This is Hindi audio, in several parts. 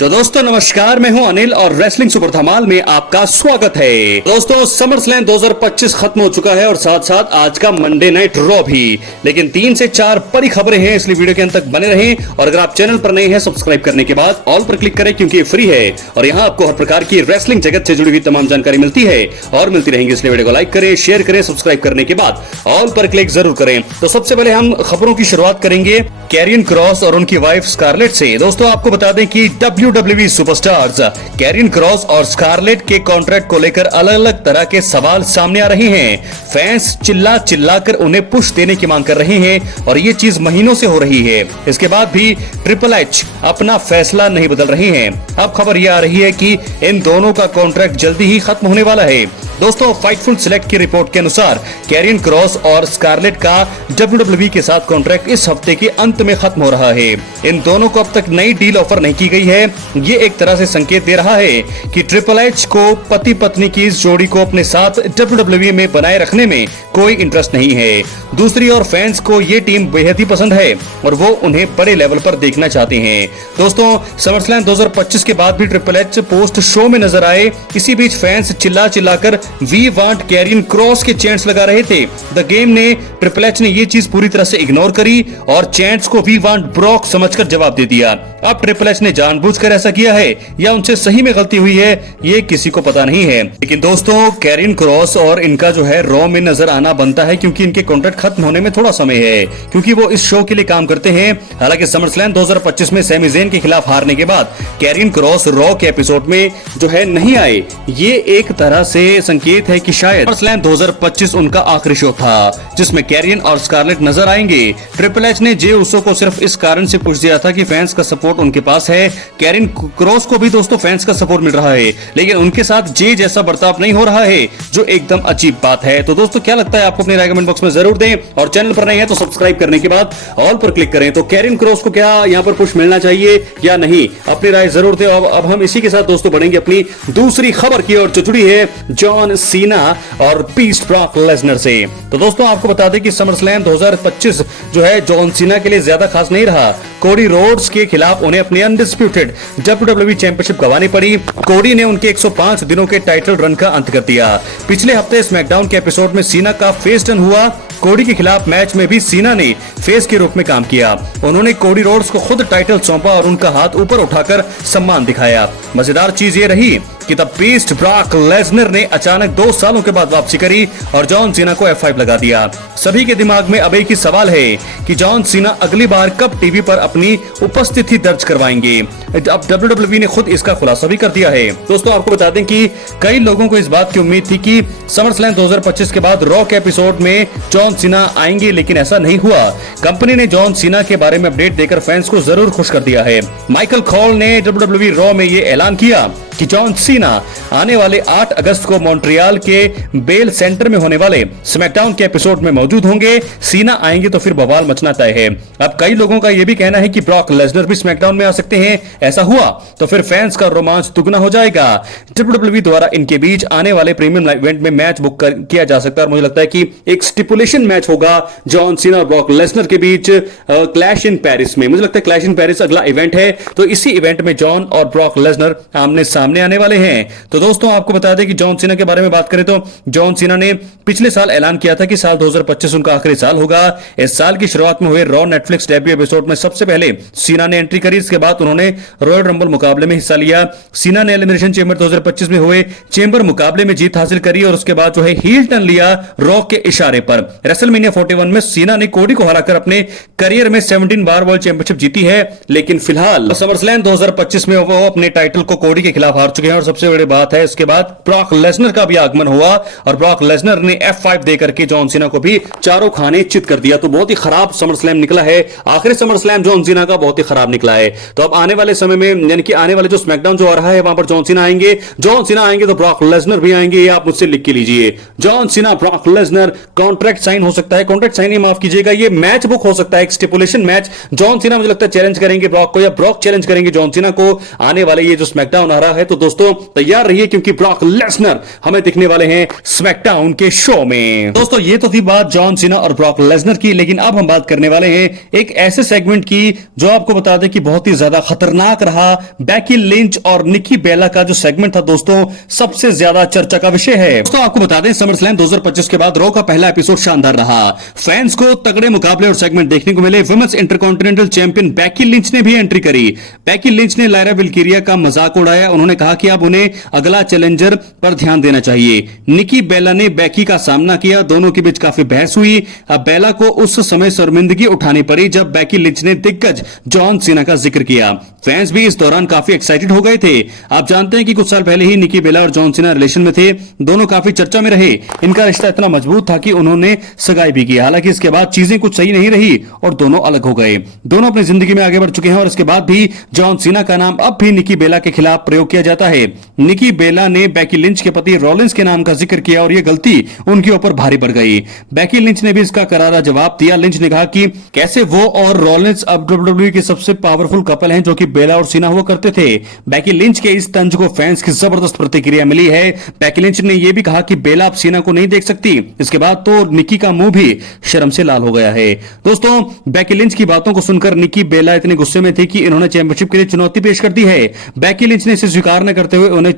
तो दोस्तों नमस्कार, मैं हूं अनिल और रेसलिंग सुपर धमाल में आपका स्वागत है। दोस्तों समर स्लैम 2025 खत्म हो चुका है और साथ साथ आज का मंडे नाइट रॉ भी, लेकिन 3 से 4 बड़ी खबरें हैं, इसलिए वीडियो के अंत तक बने रहें। और अगर आप चैनल पर नए हैं, सब्सक्राइब करने के बाद ऑल पर क्लिक करें क्योंकि ये फ्री है और यहाँ आपको हर प्रकार की रेसलिंग जगत से जुड़ी हुई तमाम जानकारी मिलती है और मिलती रहेंगी। इसलिए वीडियो को लाइक करें, शेयर करें, सब्सक्राइब करने के बाद ऑल पर क्लिक जरूर करें। तो सबसे पहले हम खबरों की शुरुआत करेंगे कैरियन क्रॉस और उनकी वाइफ स्कारलेट से। दोस्तों आपको बता दें कि WWE सुपरस्टार्स कैरियन क्रॉस और स्कारलेट के कॉन्ट्रैक्ट को लेकर अलग अलग तरह के सवाल सामने आ रहे हैं। फैंस चिल्ला चिल्ला कर उन्हें पुश देने की मांग कर रहे हैं और ये चीज महीनों से हो रही है। इसके बाद भी ट्रिपल एच अपना फैसला नहीं बदल रहे हैं। अब खबर यह आ रही है कि इन दोनों का कॉन्ट्रैक्ट जल्दी ही खत्म होने वाला है। दोस्तों फाइटफुल सिलेक्ट की रिपोर्ट के अनुसार कैरियन क्रॉस और स्कारलेट का WWE के साथ कॉन्ट्रैक्ट इस हफ्ते के अंत में खत्म हो रहा है। इन दोनों को अब तक नई डील ऑफर नहीं की गई है। ये एक तरह से संकेत दे रहा है कि ट्रिपल एच को पति पत्नी की इस जोड़ी को अपने साथ WWE में बनाए रखने में कोई इंटरेस्ट नहीं है। दूसरी ओर फैंस को ये टीम बेहद ही पसंद है और वो उन्हें बड़े लेवल पर देखना चाहते हैं। दोस्तों समरस्लैम 2025 के बाद भी ट्रिपल एच पोस्ट शो में नजर आए। इसी बीच फैंस चिल्ला चिल्लाकर वी वांट कैरियन क्रॉस के चैंट्स लगा रहे थे। द गेम ने ट्रिपल एच ने ये चीज पूरी तरह से इग्नोर करी और चैंट्स को वी वांट ब्रॉक समझकर जवाब दे दिया। अब ट्रिपल एच ने जानबूझकर ऐसा किया है या उनसे सही में गलती हुई है, ये किसी को पता नहीं है। लेकिन दोस्तों कैरियन क्रॉस और इनका जो है रॉ में नजर आना बनता है क्योंकि इनके कॉन्ट्रैक्ट खत्म होने में थोड़ा समय है, क्योंकि वो इस शो के लिए काम करते हैं। हालांकि समरस्लैम 2025 में सैमी ज़ेन के खिलाफ हारने के बाद कैरियन क्रॉस रॉ के एपिसोड में जो है नहीं आए। ये एक तरह से संकेत है कि शायद समरस्लैम 2025 उनका आखिरी शो था जिसमें कैरियन और स्कारलेट नजर आएंगे। ट्रिपल एच ने जे उसो को सिर्फ इस कारण से पूछ दिया था कि फैंस का सपोर्ट उनके पास है। कैरियन क्रॉस को भी दोस्तों फैंस का सपोर्ट मिल रहा है, लेकिन उनके साथ जे जैसा बर्ताव नहीं हो रहा है, जो एकदम अजीब बात है। तो दोस्तों क्या लगता है आपको, अपनी राय कमेंट बॉक्स में जरूर दें और चैनल पर नए हैं तो सब्सक्राइब करने के बाद ऑल पर क्लिक करें। तो कैरियन क्रॉस को क्या यहाँ पर पुश मिलना चाहिए या नहीं, अपनी राय जरूर दें। अब हम इसी के साथ दोस्तों बढ़ेंगे अपनी दूसरी खबर की ओर जो जुड़ी है जॉन सीना और बीस्ट ब्रॉक लेसनर से। तो दोस्तों आपको बता दें कि समरस्लैम 2025 जो है जॉन सीना के लिए ज्यादा खास नहीं रहा। कोडी रोड्स के खिलाफ उन्हें अपनी अनडिस्प्यूटेड WWE चैंपियनशिप गंवानी पड़ी। कोडी ने उनके 105 दिनों के टाइटल रन का अंत कर दिया। पिछले हफ्ते स्मैकडाउन के एपिसोड में सीना का फेस टर्न हुआ। कोडी के खिलाफ मैच में भी सीना ने फेस के रूप में काम किया। उन्होंने कोडी रोड्स को खुद टाइटल सौंपा और उनका हाथ ऊपर उठाकर सम्मान दिखाया। मजेदार चीज ये रही कि द बीस्ट ब्रॉक लेसनर ने अचानक 2 सालों के बाद वापसी करी और जॉन सीना को F5 लगा दिया। सभी के दिमाग में अब एक ही सवाल है कि जॉन सीना अगली बार कब टीवी पर अपनी उपस्थिति दर्ज करवाएंगे। अब WWE ने खुद इसका खुलासा भी कर दिया है। दोस्तों आपको बता दें कि कई लोगों को इस बात की उम्मीद थी कि समरस्लैम 2025 के बाद रॉ के एपिसोड में जॉन सीना आएंगे, लेकिन ऐसा नहीं हुआ। कंपनी ने जॉन सीना के बारे में अपडेट देकर फैंस को जरूर खुश कर दिया है। माइकल कॉल ने WWE रॉ में ये ऐलान किया कि जॉन सीना आने वाले 8 अगस्त को मॉन्ट्रियल के बेल सेंटर में होने वाले स्मैकडाउन के एपिसोड में मौजूद होंगे। सीना आएंगे तो फिर बवाल मचना तय है। अब कई लोगों का यह भी कहना है कि ब्रॉक लेसनर भी स्मैकडाउन में आ सकते हैं। ऐसा हुआ तो फिर फैंस का रोमांच दुगना हो जाएगा। WWE द्वारा इनके बीच आने वाले प्रीमियम इवेंट में मैच बुक किया जा सकता है और मुझे लगता है कि एक स्टिपुलेशन मैच होगा जॉन सीना और ब्रॉक लेसनर के बीच क्लैश इन पेरिस में। मुझे लगता है क्लैश इन पेरिस अगला इवेंट है, तो इसी इवेंट में जॉन और ब्रॉक लेसनर आमने सामने आने वाले हैं। तो दोस्तों आपको बता दें कि जॉन सीना के बारे में बात करें तो जॉन सीना ने पिछले साल ऐलान किया था कि साल 2025 उनका आखिरी साल होगा। इस साल की शुरुआत में हुए रॉ नेटफ्लिक्स डेब्यू एपिसोड में सबसे पहले सीना ने एंट्री करी। इसके बाद उन्होंने रॉयल रंबल मुकाबले में हिस्सा लिया। सीना ने एलिमिनेशन चेंबर 2025 में हुए चेंबर मुकाबले में जीत हासिल करी और उसके बाद जो है हील टर्न लिया रॉ के इशारे पर। रेसलमेनिया 41 में सीना ने कोडी को हराकर अपने करियर में 17 बार वर्ल्ड चैंपियनशिप जीती है। लेकिन फिलहाल समरस्लैम 2025 में वो अपने टाइटल को कोडी के खिलाफ हार चुके हैं और सबसे बड़ी बात है इसके बाद ब्रॉक लेसनर का भी आगमन हुआ और ब्रॉक लेसनर ने F5 देकर के जॉन सीना को भी चारों खाने चित कर दिया। तो बहुत ही खराब समरस्लैम निकला है। आखिरी समरस्लैम जॉन सीना का बहुत ही खराब निकला है। तो अब आने वाले समय में यानी कि आने वाले जो स्मैकडाउन जो आ रहा है वहां पर जॉन सीना आएंगे। जॉन सीना आएंगे तो ब्रॉक लेसनर भी आएंगे। ये आप मुझसे लिख के लीजिए, John Cena Brock Lesnar contract sign हो सकता है। कॉन्ट्रैक्ट साइन ही माफ कीजिएगा, ये मैच बुक हो सकता है, एक स्टिपुलेशन मैच। जॉन सीना मुझे लगता है चैलेंज करेंगे ब्रॉक को या ब्रॉक चैलेंज करेंगे जॉन सीना को। आने वाले ये जो स्मैकडाउन आ रहा है तो दोस्तों तैयार रहिए क्योंकि ब्रॉक लेसनर हमें दिखने वाले हैं स्मैकडाउन के शो में। दोस्तों ये तो थी बात जॉन सीना और ब्रॉक लेसनर की, लेकिन अब हम बात करने वाले हैं एक ऐसे सेगमेंट की जो आपको बता दें कि बहुत ही ज्यादा खतरनाक रहा। बेकी लिंच और निकी बेला का जो सेगमेंट था दोस्तों सबसे ज्यादा चर्चा का विषय है। दोस्तों आपको बता दें समरस्लैम 2025 के बाद रॉ का पहला एपिसोड शानदार रहा। फैंस को तगड़े मुकाबले और सेगमेंट देखने को मिले। Women's intercontinental champion Becky Lynch ने भी एंट्री करी। बेकी लिंच ने लायरा विल्किरिया का मजाक उड़ाया। उन्होंने कहा कि अब उन्हें अगला चैलेंजर पर ध्यान देना चाहिए। निकी बेला ने बेकी का सामना किया। दोनों के बीच काफी बहस हुई। अब बेला को उस समय शर्मिंदगी उठानी पड़ी जब बेकी लिंच ने दिग्गज जॉन सीना का जिक्र किया। फैंस भी इस दौरान काफी एक्साइटेड हो गए थे। आप जानते हैं कि कुछ साल पहले ही निकी बेला और जॉन सीना रिलेशन में थे। दोनों काफी चर्चा में रहे। इनका रिश्ता इतना मजबूत था कि उन्होंने सगाई भी की। हालांकि इसके बाद चीजें कुछ सही नहीं रही और दोनों अलग हो गए। दोनों अपनी जिंदगी में आगे बढ़ चुके हैं और इसके बाद भी जॉन सीना का नाम अब भी निकी बेला के खिलाफ प्रयोग किया जाता है। निकी बेला ने बेकी लिंच के पति रॉलिंस के नाम का जिक्र किया और यह गलती उनके ऊपर भारी पड़ गई। बेकी लिंच ने भी इसका करारा जवाब दिया। लिंच ने कहा कि कैसे वो और रॉलिंस अब WWE के सबसे पावरफुल कपल हैं जो कि बेला और सीना हुआ करते थे। बेकी लिंच के इस तंज को फैंस की जबरदस्त प्रतिक्रिया मिली है। बेकी लिंच ने यह भी कहा कि बेला अब सीना को नहीं देख सकती। इसके बाद तो निकी का मुंह भी शर्म से लाल हो गया है। दोस्तों बेकी लिंच की बातों को सुनकर निकी बेला इतने गुस्से में थी कि इन्होंने चैंपियनशिप के लिए चुनौती पेश कर दी है। बेकी लिंच ने इसे स्वीकार न करते हुए उन्हें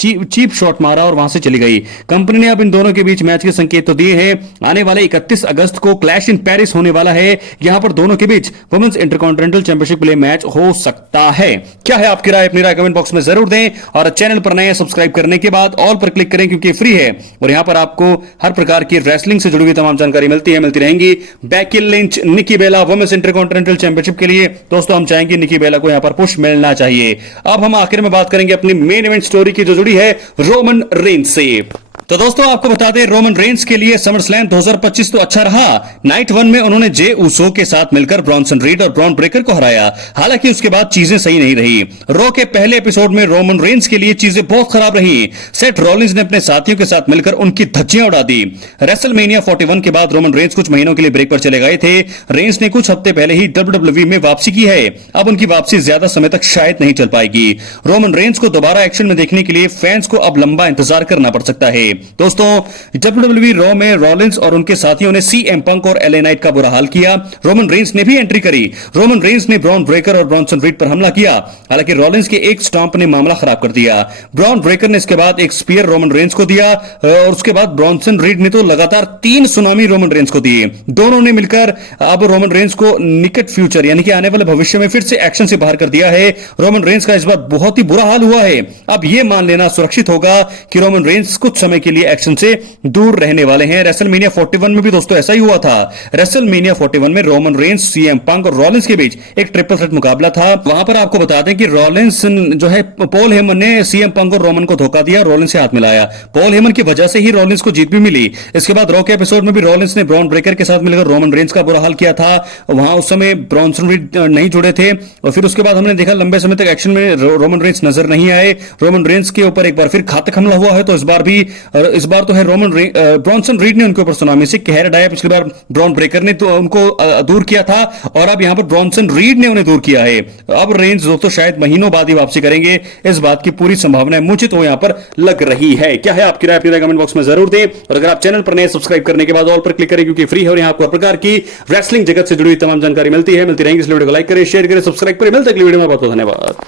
चीप शॉट मारा और वहां से चली गई। कंपनी ने अब इन दोनों के बीच मैच के संकेत तो दिए हैं। आने वाले 31 अगस्त को क्लैश इन पेरिस होने वाला है। यहां पर दोनों के बीच वुमेन्स इंटरकॉन्टिनेंटल चैंपियनशिप के लिए मैच हो सकता है। क्या है आपकी राय? अपनी राय कमेंट बॉक्स में जरूर दें और चैनल पर नए सब्सक्राइब करने के बाद ऑल पर क्लिक करें क्योंकि फ्री है और यहां पर आपको हर प्रकार की रेसलिंग से जुड़ी हुई तमाम जानकारी मिलती रहेंगी। बेकी लिंच निकी बेला वुमेन्स इंटरकॉन्टिनेंटल चैंपियनशिप के लिए दोस्तों हम चाहेंगे निकी बेला को यहां पर पुश मिलना चाहिए। अब हम आखिर में बात करेंगे अपनी मेन इवेंट स्टोरी की जो जुड़ी है रोमन रेंस से। तो दोस्तों आपको बता दें रोमन रेंस के लिए समरस्लैम 2025 तो अच्छा रहा। नाइट 1 में उन्होंने जे ऊसो के साथ मिलकर ब्रॉन्सन रीड और ब्रॉन ब्रेकर को हराया। हालांकि उसके बाद चीजें सही नहीं रही। रॉ के पहले एपिसोड में रोमन रेंस के लिए चीजें बहुत खराब रही। सेथ रॉलिंस ने अपने साथियों के साथ मिलकर उनकी धज्जियां उड़ा दी। रेसलमेनिया 41 के बाद रोमन रेंस कुछ महीनों के लिए ब्रेक पर चले गए थे। रेंस ने कुछ हफ्ते पहले ही WWE में वापसी की है। अब उनकी वापसी ज्यादा समय तक शायद नहीं चल पाएगी। रोमन रेंस को दोबारा एक्शन में देखने के लिए फैंस को अब लंबा इंतजार करना पड़ सकता है। दोस्तों WWE रॉ में रॉलिंस और उनके साथियों ने CM पंक और LA नाइट का बुरा हाल किया। रोमन रेंस ने भी एंट्री करी। रोमन रेंस ने ब्रॉन ब्रेकर और ब्रॉन्सन रीड पर हमला किया। हालांकि रॉलिंस के एक स्टॉम्प ने मामला खराब कर दिया। ब्रॉन ब्रेकर ने इसके बाद एक स्पीयर रोमन रेंस को दिया और उसके बाद ब्रॉन्सन रीड ने तो लगातार 3 सुनामी रोमन रेंस को दिए। दोनों ने मिलकर अब रोमन रेंस को निकट फ्यूचर यानी कि आने वाले भविष्य में फिर से एक्शन से बाहर कर दिया है। रोमन रेंस का इस बार बहुत ही बुरा हाल हुआ है। अब यह मान लेना सुरक्षित होगा कि रोमन रेंस कुछ समय के लिए एक्शन से दूर रहने वाले हैं। रेसलमेनिया 41 में भी दोस्तों ऐसा ही हुआ था। रेसलमेनिया 41 में रोमन रेंस, CM पंक और रॉलिंस के बीच एक ट्रिपल थ्रेट मुकाबला था। वहां पर आपको बता दें कि रॉलिंस जो है पॉल हेमन ने CM पंक और रोमन को धोखा दिया, रॉलिंस से हाथ मिलाया। पॉल हेमन की वजह से ही रॉलिंस को जीत भी मिली। इसके बाद रॉ के एपिसोड में भी रॉलिंस ने ब्रॉन ब्रेकर के साथ मिलकर रोमन रेंस का बुरा हाल किया था। वहां उस समय ब्रॉन्सन रीड नहीं जुड़े थे और फिर उसके बाद हमने देखा लंबे समय तक एक्शन में रोमन रेंस नजर नहीं आए। रोमन रेंस के ऊपर एक बार फिर घातक हमला हुआ है तो इस बार तो है ब्रॉन्सन रीड ने उनके ऊपर सुनामी से कहर डाया। पिछली बार ब्रॉन ब्रेकर ने तो उनको दूर किया था और अब यहां पर ब्रॉन्सन रीड ने उन्हें दूर किया है। अब रेंज दोस्तों शायद महीनों बाद ही वापसी करेंगे। इस बात की पूरी संभावना मुझे तो यहां पर लग रही है। क्या है आपकी राय? अपनी राय कमेंट बॉक्स में जरूर दें और अगर आप चैनल पर नए सब्सक्राइब करने के बाद ऑल पर क्लिक करें क्योंकि फ्री है और यहां आपको हर प्रकार की रेसलिंग जगत से जुड़ी हुई तमाम जानकारी मिलती रहेंगी। इस वीडियो को लाइक करें, शेयर करें, सब्सक्राइब करें। मिलते हैं अगली वीडियो में। बहुत बहुत धन्यवाद।